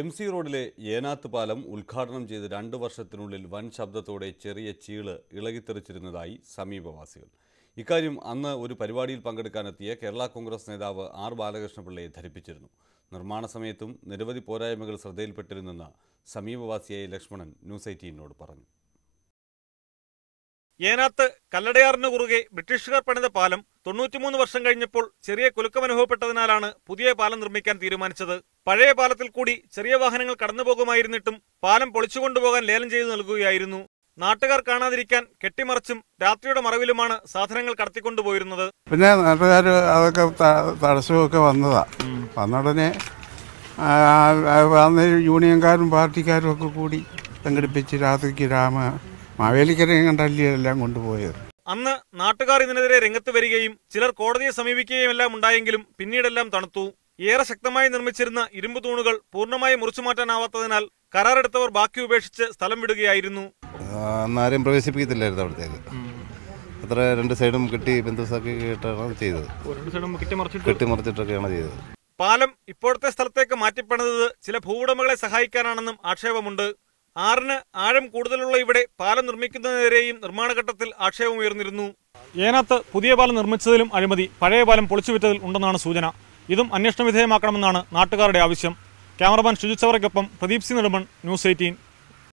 MC റോഡിലെ ഏനാത്ത് പാലം ഉദ്ഘാടനം ചെയ്ത് 2 വർഷത്തിനുള്ളിൽ വൻ ശബ്ദത്തോടെ ചെറിയ ചീള് ഇളകിത്തെറിച്ചിരുന്നതായി സമീപവാസികൾ. ഇക്കാര്യം അന്ന് ഒരു പരിപാടിയിൽ പങ്കെടുക്കാനെത്തിയ കേരള കോൺഗ്രസ് നേതാവ് ആർ ബാലകൃഷ്ണപിള്ളയെ ധരിപ്പിച്ചിരുന്നു. നിർമ്മാണ സമയത്തും നിരവധി പോരായ്മകൾ ശ്രദ്ധയിൽപ്പെട്ടിരുന്നെന്ന് സമീപവാസിയായ ലക്ഷ്മണൻ ന്യൂസ് 18നോട് പറഞ്ഞു. ഏനാത്ത് കല്ലടയാറിന് കുറുകെ ബ്രിട്ടീഷുകാർ പണിത പാലം 93 വർഷം കഴിഞ്ഞപ്പോൾ ചെറിയ കുലുക്കമനുഭവപ്പെട്ടതിനാലാണ് പുതിയ പാലം നിർമ്മിക്കാൻ തീരുമാനിച്ചത്. പഴയ പാലത്തിൽ കൂടി ചെറിയ വാഹനങ്ങൾ കടന്നുപോകുമായിരുന്നിട്ടും പാലം പൊളിച്ചുകൊണ്ടുപോകാൻ ലേലം ചെയ്തു നൽകുകയായിരുന്നു. നാട്ടുകാർ കാണാതിരിക്കാൻ കെട്ടിമറിച്ചും രാത്രിയുടെ മറവിലുമാണ് സാധനങ്ങൾ കടത്തിക്കൊണ്ടുപോയിരുന്നത്. പിന്നെ നാട്ടുകാർ അതൊക്കെ തടസ്സമൊക്കെ വന്നുടനെ യൂണിയൻകാരും പാർട്ടിക്കാരും ഒക്കെ കൂടി സംഘടിപ്പിച്ച് രാത്രിക്ക് മാവേലിക്കരയും കണ്ടല്ലേ എല്ലാം കൊണ്ടുപോയത്. അന്ന് നാട്ടുകാർ ഇതിനെതിരെ രംഗത്ത് വരികയും ചിലർ കോടതിയെ സമീപിക്കുകയും എല്ലാം ഉണ്ടായെങ്കിലും പിന്നീടെല്ലാം തണുത്തു. ഏറെ ശക്തമായി നിർമ്മിച്ചിരുന്ന ഇരുമ്പ് തൂണുകൾ പൂർണ്ണമായി മുറിച്ചുമാറ്റാനാവാത്തതിനാൽ കരാറെടുത്തവർ ബാക്കി ഉപേക്ഷിച്ച് സ്ഥലം വിടുകയായിരുന്നു. ആരെയും പ്രവേശിപ്പിക്കത്തില്ലായിരുന്നു അവിടത്തേക്ക്. അത്ര 2 സൈഡും കെട്ടി ബന്ധുസാക്കിയിട്ടാണ് ചെയ്തത്. കെട്ടിമറിച്ചിട്ടൊക്കെയാണ് ചെയ്തത്. പാലം ഇപ്പോഴത്തെ സ്ഥലത്തേക്ക് മാറ്റിപ്പണിതത് ചില ഭൂവുടമകളെ സഹായിക്കാനാണെന്നും ആക്ഷേപമുണ്ട്. 6 ആഴം കൂടുതലുള്ള ഇവിടെ പാലം നിർമ്മിക്കുന്നതിനെതിരെയും നിർമ്മാണഘട്ടത്തിൽ ആക്ഷേപമുയർന്നിരുന്നു. ഏനാത്ത് പുതിയ പാലം നിർമ്മിച്ചതിലും അഴിമതി, പഴയ പാലം പൊളിച്ചുവിറ്റതിൽ ഉണ്ടെന്നാണ് സൂചന. ഇതും അന്വേഷണ വിധേയമാക്കണമെന്നാണ് നാട്ടുകാരുടെ ആവശ്യം. ക്യാമറമാൻ ഷുജിത് ചവറയ്ക്കൊപ്പം പ്രദീപ് സി നെടുമൺ, ന്യൂസ് 18.